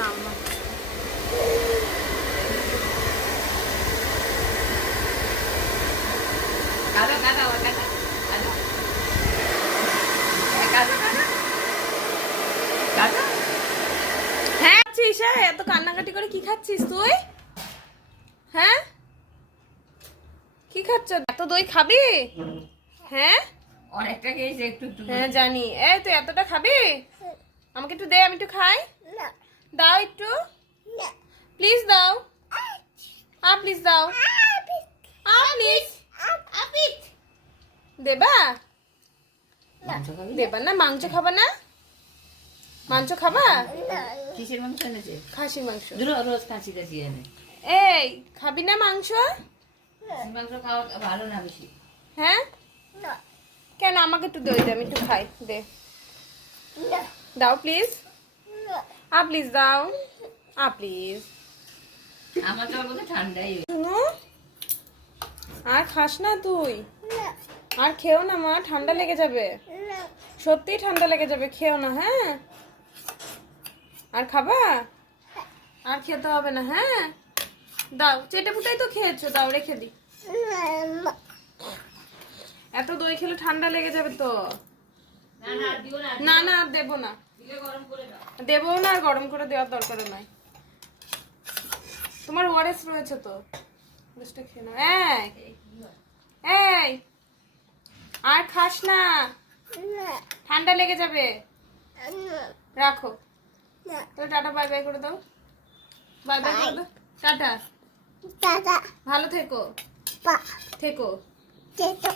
নাও না। হ্যাঁ খাচ্ছিস? এত কান্নাকাটি করে কি খাচ্ছিস তুই? হ্যাঁ কি খাচ্ছ? এত দই খাবি? হ্যাঁ অনেকটা খেয়েছে, একটু একটু। হ্যাঁ জানি। এই তুই এতটা খাবি? আমাকে একটু দে, আমি একটু খাই। দাও একটু, প্লিজ দাও। প্লিজ দাও, প্লিজ। দেবা? মাংস খাবি? দেবা না? মাংস খাবা না? মাংস খাবা? কিসের মাংস এনেছে? খাসির মাংস। রোজ কাঁচি কাঁচি এনে। এই খাবি না মাংস? মাংস খাওয়া ভালো না বেশি। হ্যাঁ কেন? আমাকে একটু দই দে, আমি একটু খাই। দে, দাও প্লিজ। প্লিজ দাও, প্লিজ। আমার তো বলতে ঠান্ডাই। শুনো, আর খাস না তুই? আর খেও না মা, ঠান্ডা লেগে যাবে। সত্যি ঠান্ডা লেগে যাবে, খেও না। হ্যাঁ আর খাবা? আর খেতে হবে না। হ্যাঁ দাও, চেটে পুটাই তো খেয়েছো, দাও রেখে দি। এত দই খেলে ঠান্ডা লেগে যাবে তো। না না আর দেবো না, দেবো না, আর গরম করে দেওয়ার দরকার নাই। তোমার ওআরএস রয়েছে তো, বেশটা খেয়ে নাও। এই আর খাস না, ঠান্ডা লেগে যাবে। রাখো তাহলে, টাটা বাই বাই করে দাও। বাই বাই করে দাও, টাটা। ভালো থেকো থেকো। আচ্ছা।